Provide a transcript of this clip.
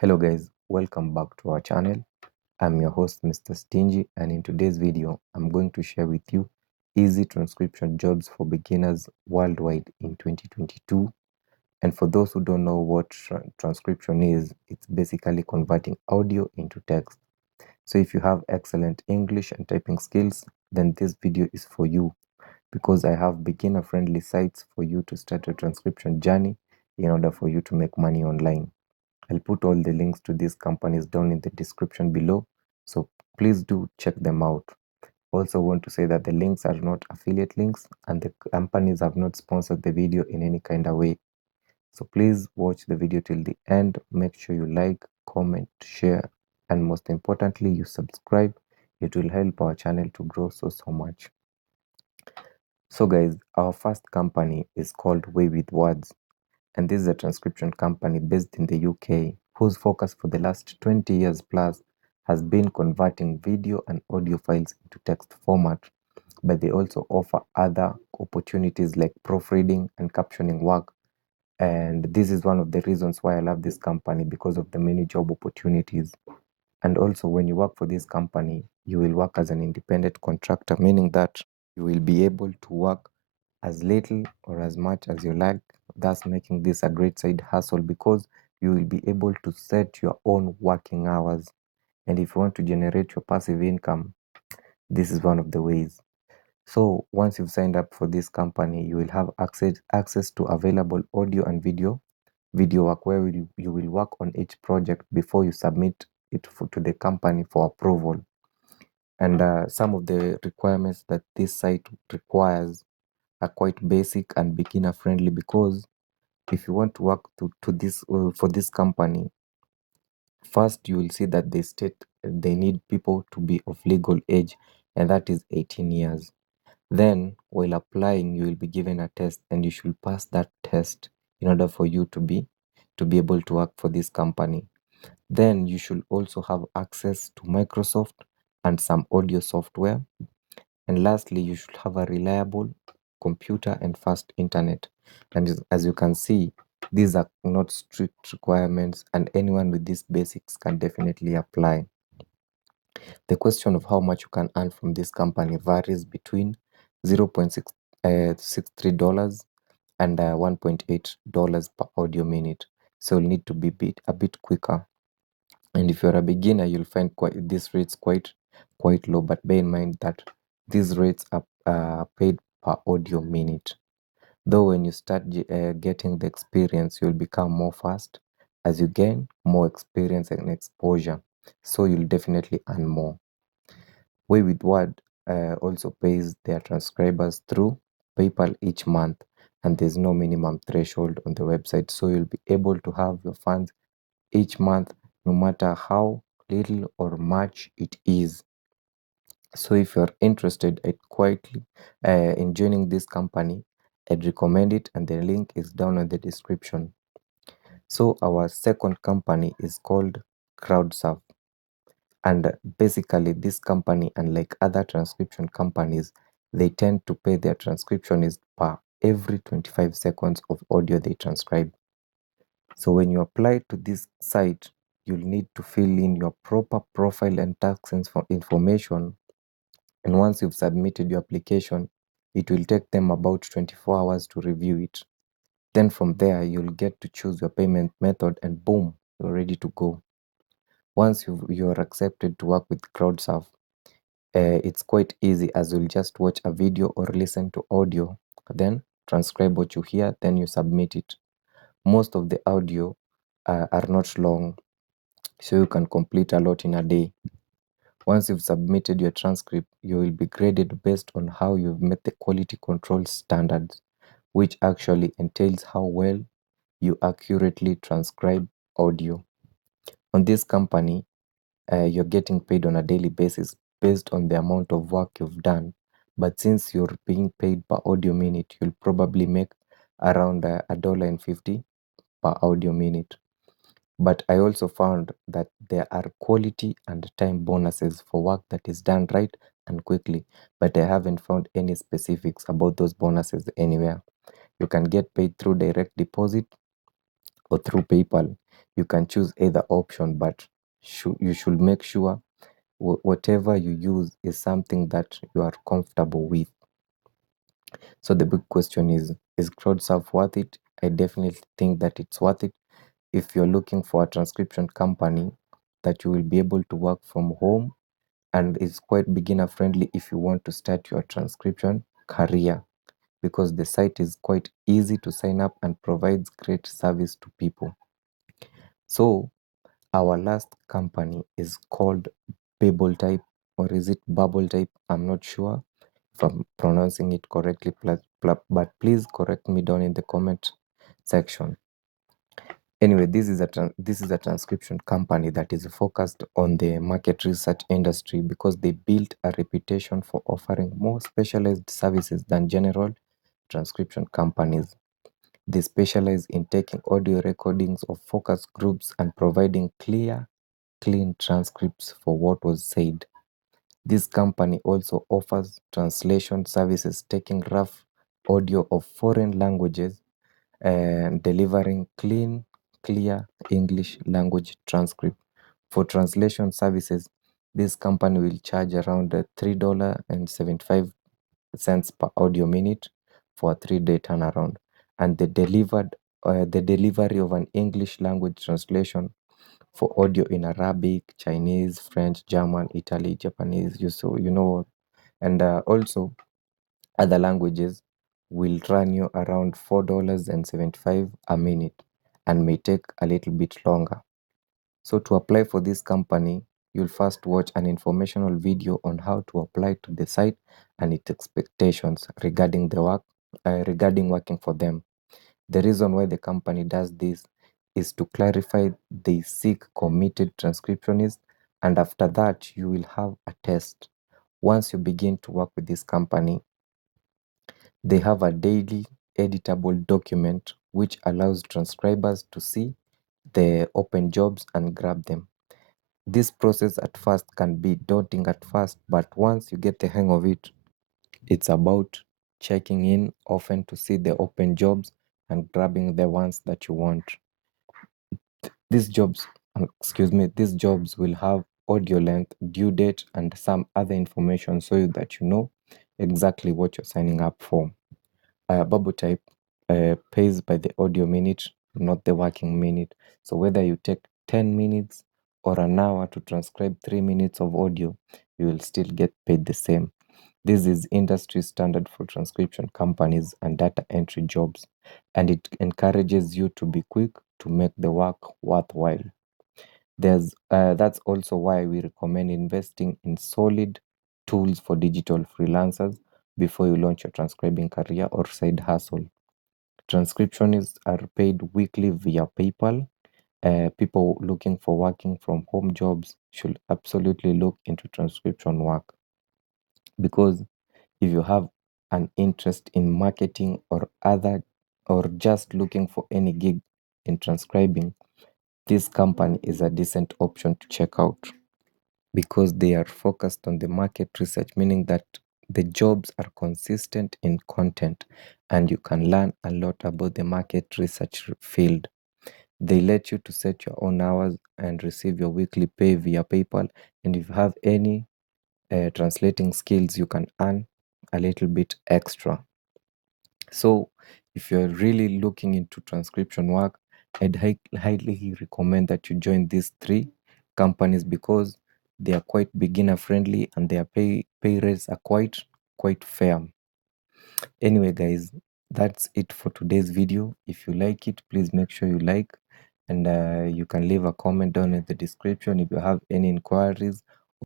Hello guys, welcome back to our channel. I'm your host Mr. Stingy, and in today's video I'm going to share with you easy transcription jobs for beginners worldwide in 2022. And for those who don't know what transcription is, it's basically converting audio into text. So if you have excellent English and typing skills, then this video is for you, because I have beginner friendly sites for you to start a transcription journey in order for you to make money online. I'll put all the links to these companies down in the description below, so please do check them out. Also want to say that the links are not affiliate links and the companies have not sponsored the video in any kind of way. So please watch the video till the end. Make sure you like, comment, share, and most importantly, you subscribe. It will help our channel to grow so much. So guys, our first company is called Way with Words, and this is a transcription company based in the UK whose focus for the last 20 years plus has been converting video and audio files into text format, but they also offer other opportunities like proofreading and captioning work. And this is one of the reasons why I love this company, because of the many job opportunities. And also, when you work for this company, you will work as an independent contractor, meaning that you will be able to work as little or as much as you like, thus making this a great side hustle, because you will be able to set your own working hours. And if you want to generate your passive income, this is one of the ways. So once you've signed up for this company, you will have access to available audio and video work, where you will work on each project before you submit it to the company for approval. And some of the requirements that this site requires are quite basic and beginner friendly, because if you want to work to this for this company, first you will see that they state they need people to be of legal age, and that is 18 years. Then while applying, you will be given a test and you should pass that test in order for you to be able to work for this company. Then you should also have access to Microsoft and some audio software. And lastly, you should have a reliable computer and fast internet. And as you can see, these are not strict requirements, and anyone with these basics can definitely apply. The question of how much you can earn from this company varies between $0.63 and $1.8 per audio minute. So you'll need to be a bit quicker. And if you're a beginner, you'll find these rates quite low. But bear in mind that these rates are paid per audio minute. Though when you start getting the experience, you'll become more fast as you gain more experience and exposure. So you'll definitely earn more. Way with Word also pays their transcribers through PayPal each month, and there's no minimum threshold on the website. So you'll be able to have your funds each month, no matter how little or much it is. So if you're interested in joining this company, I'd recommend it, and the link is down in the description. So our second company is called CrowdSurf. And basically this company, unlike other transcription companies, they tend to pay their transcriptionists per every 25 seconds of audio they transcribe. So when you apply to this site, you'll need to fill in your proper profile and tax information. And once you've submitted your application, it will take them about 24 hours to review it. Then from there, you'll get to choose your payment method, and boom, you're ready to go. Once you're accepted to work with CrowdSurf, it's quite easy, as you'll just watch a video or listen to audio, then transcribe what you hear, then you submit it. Most of the audio are not long, so you can complete a lot in a day. Once you've submitted your transcript, you will be graded based on how you've met the quality control standards, which actually entails how well you accurately transcribe audio. On this company, you're getting paid on a daily basis based on the amount of work you've done. But since you're being paid per audio minute, you'll probably make around $1.50 per audio minute. But I also found that there are quality and time bonuses for work that is done right and quickly, but I haven't found any specifics about those bonuses anywhere. You can get paid through direct deposit or through PayPal. You can choose either option, but you should make sure whatever you use is something that you are comfortable with. So the big question is CrowdSurf worth it? I definitely think that it's worth it if you're looking for a transcription company that you will be able to work from home, and it's quite beginner friendly if you want to start your transcription career, because the site is quite easy to sign up and provides great service to people. So our last company is called Bubble Type, or is it Bubble Type? I'm not sure if I'm pronouncing it correctly, but please correct me down in the comment section. Anyway, this is a transcription company that is focused on the market research industry because they built a reputation for offering more specialized services than general transcription companies. They specialize in taking audio recordings of focus groups and providing clear, clean transcripts for what was said. This company also offers translation services, taking rough audio of foreign languages and delivering clean, clear English language transcript. For translation services, this company will charge around $3.75 per audio minute for a 3-day turnaround. And the delivery of an English language translation for audio in Arabic, Chinese, French, German, Italy, Japanese, and also other languages will run you around $4.75 a minute and may take a little bit longer. So to apply for this company, you'll first watch an informational video on how to apply to the site and its expectations regarding regarding working for them. The reason why the company does this is to clarify they seek committed transcriptionists, and after that you will have a test. Once you begin to work with this company, they have a daily editable document which allows transcribers to see the open jobs and grab them. This process at first can be daunting at first, but once you get the hang of it, it's about checking in often to see the open jobs and grabbing the ones that you want. These jobs will have audio length, due date, and some other information so that you know exactly what you're signing up for. Bubble Type pays by the audio minute, not the working minute. So whether you take 10 minutes or an hour to transcribe 3 minutes of audio, you will still get paid the same. This is industry standard for transcription companies and data entry jobs, and it encourages you to be quick to make the work worthwhile. That's also why we recommend investing in solid tools for digital freelancers before you launch your transcribing career or side hustle. Transcriptionists are paid weekly via PayPal. People looking for working from home jobs should absolutely look into transcription work, because if you have an interest in marketing or just looking for any gig in transcribing, this company is a decent option to check out, because they are focused on the market research, meaning that the jobs are consistent in content and you can learn a lot about the market research field. They let you to set your own hours and receive your weekly pay via PayPal. And if you have any translating skills, you can earn a little bit extra. So if you're really looking into transcription work, I'd highly recommend that you join these 3 companies, because they are quite beginner friendly and their pay rates are quite fair. Anyway, guys, that's it for today's video. If you like it, please make sure you like, and you can leave a comment down in the description if you have any inquiries